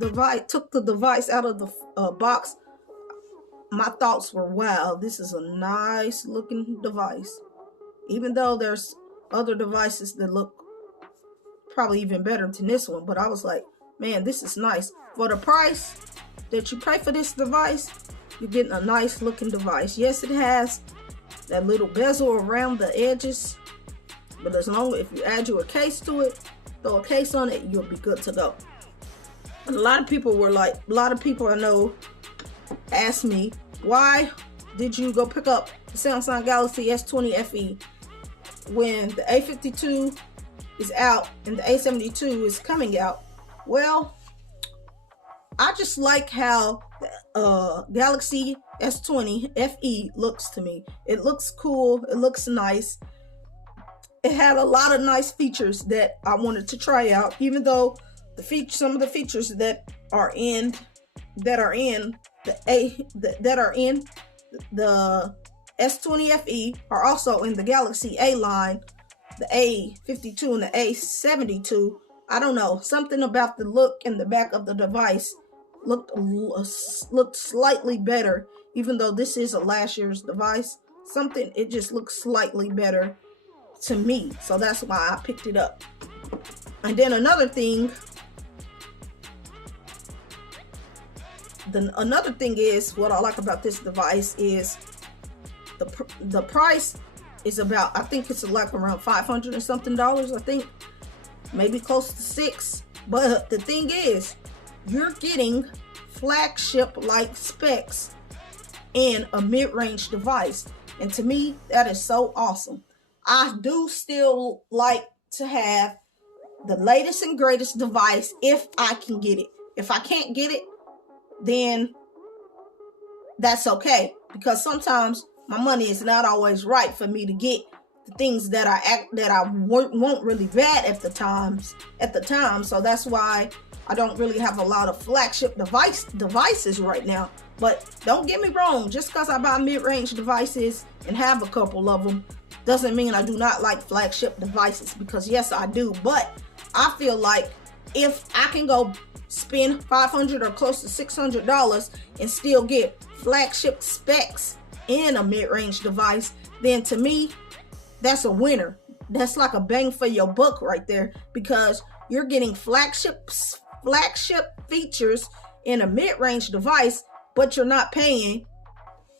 the device out of the box, my thoughts were, wow, this is a nice looking device. Even though there's other devices that look probably even better than this one, but I was like, man, this is nice. For the price that you pay for this device, you're getting a nice looking device. Yes, it has that little bezel around the edges, but as long as if you add a case to it, throw a case on it, you'll be good to go. And a lot of people I know asked me, why did you go pick up the Samsung Galaxy S20 FE when the A52 is out and the A72 is coming out? Well, I just like how Galaxy S20 FE looks to me. It looks cool. It looks nice. It had a lot of nice features that I wanted to try out, even though some of the features that are in the S20 FE are also in the Galaxy A line, the A52 and the A72. I don't know, something about the look in the back of the device looked slightly better, even though this is a last year's device. It just looks slightly better to me, so that's why I picked it up. And then another thing is, what I like about this device is the price is about, I think it's like around $500 and something, I think, maybe close to $600. But the thing is, you're getting flagship like specs in a mid-range device, and to me that is so awesome. I do still like to have the latest and greatest device if I can get it. If I can't get it, then that's okay, because sometimes my money is not always right for me to get the things that I want really bad at the time. So that's why I don't really have a lot of flagship devices right now. But don't get me wrong, just because I buy mid-range devices and have a couple of them doesn't mean I do not like flagship devices, because yes, I do. But I feel like if I can go spend $500 or close to $600 and still get flagship specs in a mid-range device, then to me, that's a winner. That's like a bang for your buck right there, because you're getting flagship features in a mid-range device, but you're not paying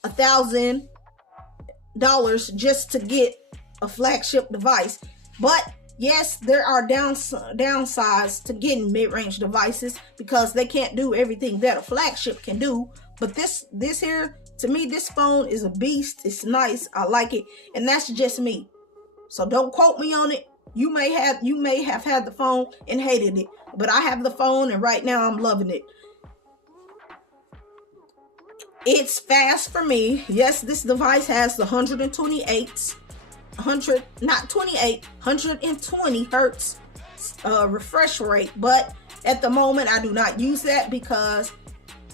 $1,000 just to get a flagship device. But yes, there are downsides to getting mid-range devices, because they can't do everything that a flagship can do. But this here, to me, this phone is a beast. It's nice. I like it, and that's just me. So don't quote me on it. You may have had the phone and hated it, but I have the phone, and right now I'm loving it. It's fast for me. Yes, this device has the 120 hertz refresh rate, but at the moment I do not use that because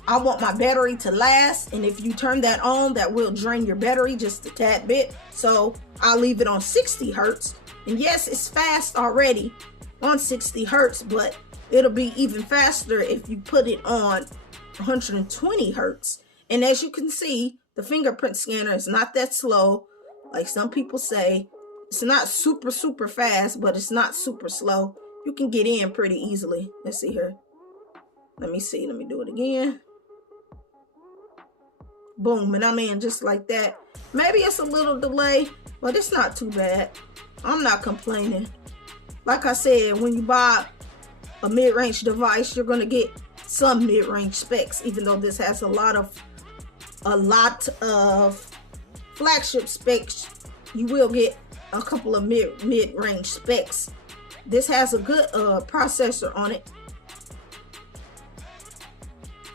I want my battery to last, and if you turn that on, that will drain your battery just a tad bit. So I'll leave it on 60 hertz. And yes, it's fast already on 60 hertz, but it'll be even faster if you put it on 120 hertz. And as you can see, the fingerprint scanner is not that slow. Like some people say, it's not super fast, but it's not super slow. You can get in pretty easily. Let's see here. Let me do it again. Boom, and I'm in just like that. Maybe it's a little delay, but it's not too bad. I'm not complaining. Like I said, when you buy a mid-range device, you're gonna get some mid-range specs, even though this has a lot of flagship specs. You will get a couple of mid-range specs. This has a good processor on it.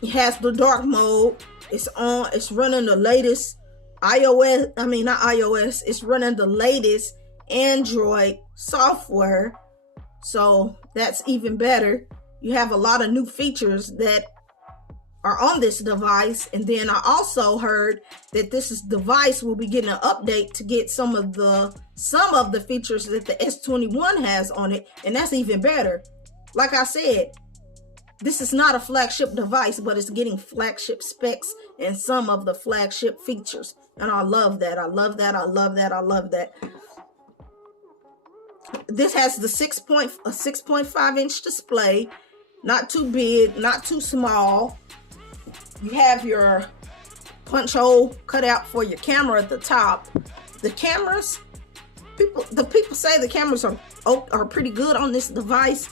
It has the dark mode. It's running the latest it's running the latest Android software. So that's even better. You have a lot of new features that are on this device. And then I also heard that this device will be getting an update to get some of the features that the S21 has on it, and that's even better. Like I said, this is not a flagship device, but it's getting flagship specs and some of the flagship features. And I love that. I love that. I love that. I love that. This has the 6.5 inch display. Not too big, not too small. You have your punch hole cut out for your camera at the top. The cameras, the people say the cameras are pretty good on this device.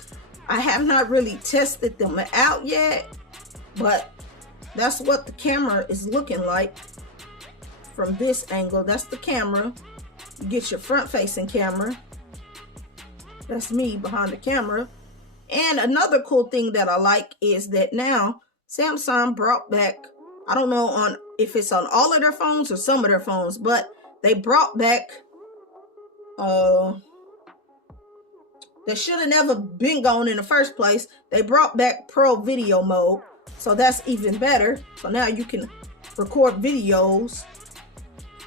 I have not really tested them out yet, but that's what the camera is looking like from this angle. That's the camera. You get your front facing camera. That's me behind the camera. And another cool thing that I like is that now Samsung brought back, I don't know if it's on all of their phones or some of their phones, but they brought back, that should have never been gone in the first place. They brought back Pro Video mode. So that's even better. So now you can record videos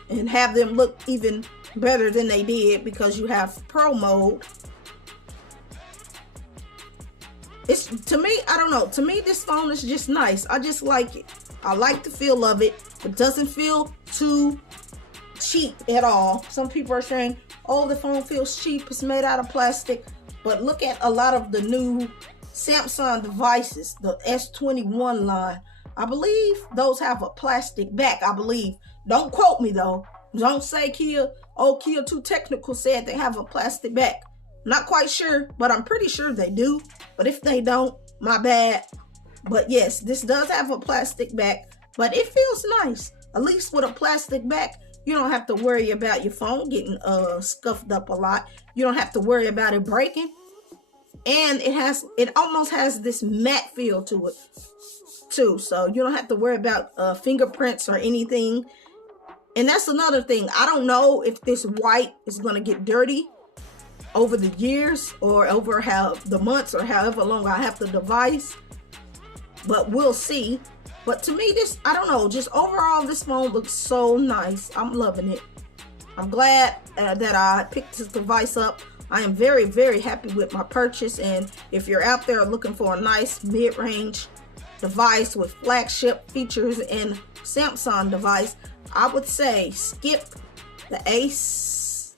and have them look even better than they did because you have Pro mode. It's, to me, I don't know. To me, this phone is just nice. I just like it. I like the feel of it. It doesn't feel too cheap at all. Some people are saying, oh, the phone feels cheap. It's made out of plastic. But look at a lot of the new Samsung devices, the S21 line. I believe those have a plastic back, I believe. Don't quote me, though. Don't say Kia, oh, Kia Too Technical said they have a plastic back. Not quite sure, but I'm pretty sure they do. But if they don't, my bad. But yes, this does have a plastic back, but it feels nice. At least with a plastic back, you don't have to worry about your phone getting scuffed up a lot. You don't have to worry about it breaking. And it almost has this matte feel to it too. So you don't have to worry about fingerprints or anything. And that's another thing. I don't know if this white is going to get dirty over the years or over the months or however long I have the device, but we'll see. But to me, this, I don't know, just overall this phone looks so nice. I'm loving it. I'm glad that I picked this device up. I am very, very happy with my purchase. And if you're out there looking for a nice mid-range device with flagship features and Samsung device, I would say skip the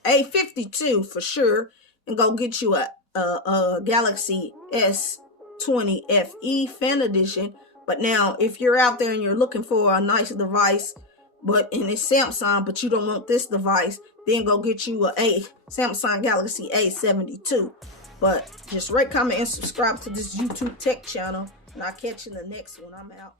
A52 for sure and go get you a Galaxy S20 FE Fan Edition. But now, if you're out there and you're looking for a nice device, and it's Samsung, but you don't want this device, then go get you a Samsung Galaxy A72. But just rate, comment, and subscribe to this YouTube tech channel, and I'll catch you in the next one. I'm out.